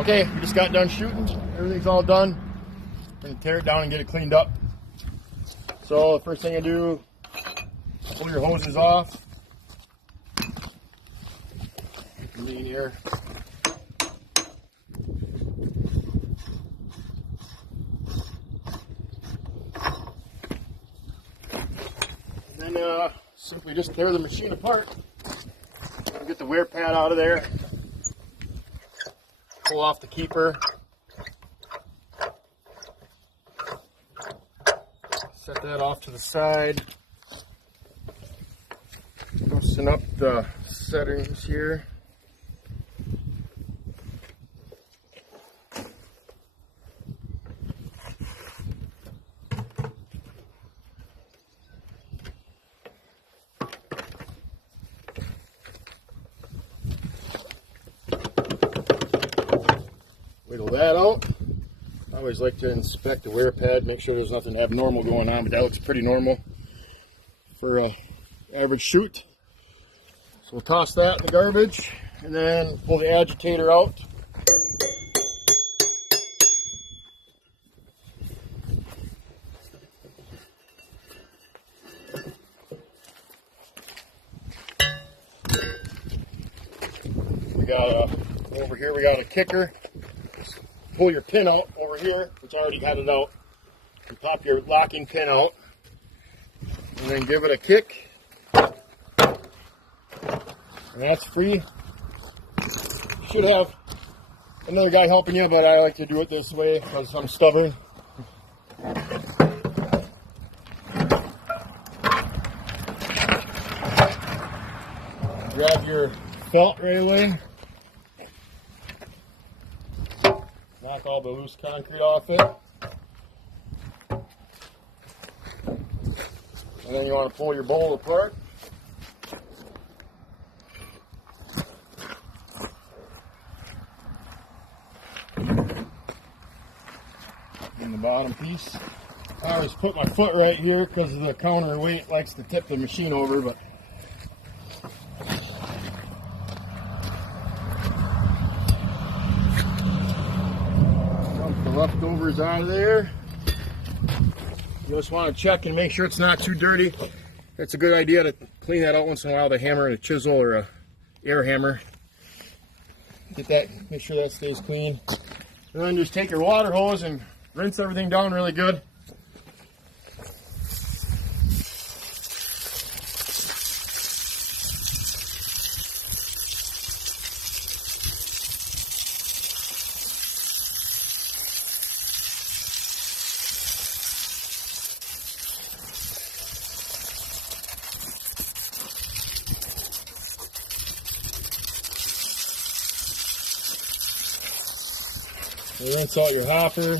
Okay, we just got done shooting. Everything's all done. We're gonna tear it down and get it cleaned up. So the first thing I do, pull your hoses off. Clean here. And then simply just tear the machine apart. Get the wear pad out of there. Pull off the keeper. Set that off to the side. Loosen up the settings here. Wiggle that out. I always like to inspect the wear pad, make sure there's nothing abnormal going on, but that looks pretty normal for an average shoot. So we'll toss that in the garbage and then pull the agitator out. We got over here we got a kicker. Pull your pin out over here, which I already had it out. You pop your locking pin out and then give it a kick. And that's free. Should have another guy helping you, but I like to do it this way because I'm stubborn. Grab your felt right away. Knock all the loose concrete off it. And then you want to pull your bowl apart. And the bottom piece. I always put my foot right here because the counterweight likes to tip the machine over, but leftovers out of there. You just want to check and make sure it's not too dirty. It's a good idea to clean that out once in a while with a hammer and a chisel or a air hammer. Get that, make sure that stays clean. And then just take your water hose and rinse everything down really good. Rinse out your hopper.